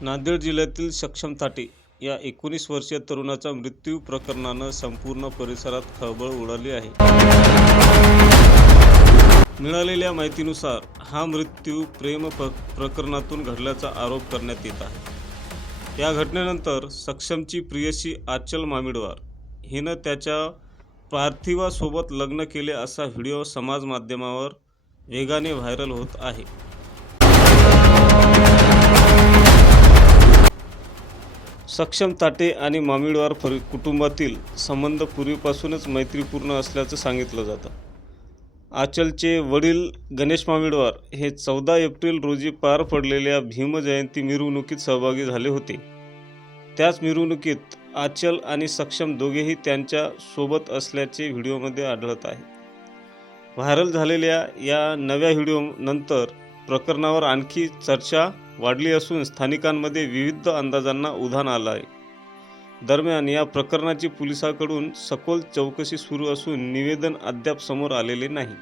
नांदेड जिल्ह्यातील सक्षम ताटे या 19 वर्षीय तरुणाचा मृत्यू प्रकरणानं संपूर्ण परिसरात खळबळ उडाली आहे। मिळालेल्या माहितीनुसार हा मृत्यू प्रेम प्रकरणातून घडल्याचा आरोप करण्यात येत आहे। या घटनेनंतर सक्षमची प्रियसी आचल मामिडवार हिनं त्याच्या पार्थिवासोबत लग्न केले असा व्हिडिओ समाज माध्यमावर वेगाने व्हायरल होत आहे। सक्षम ताटे आणि मामिडवार कुटुंबातील संबंध पूर्वीपासूनच मैत्रीपूर्ण असल्याचं सांगितलं जातं। आचलचे वडील गणेश मामिडवार हे 14 एप्रिल रोजी पार पडलेल्या भीमजयंती मिरवणुकीत सहभागी झाले होते। त्याच मिरवणुकीत आचल आणि सक्षम दोघेही त्यांच्या सोबत असल्याचे व्हिडिओमध्ये आढळत आहे। व्हायरल झालेल्या या नव्या व्हिडिओनंतर प्रकरणावर आणखी चर्चा वाढली असून स्थानिकांमध्ये विविध अंदाजांना उधाण आलं आहे। दरम्यान या प्रकरणाची पोलिसांकडून सखोल चौकशी सुरू असून निवेदन अद्याप समोर आलेले नाही।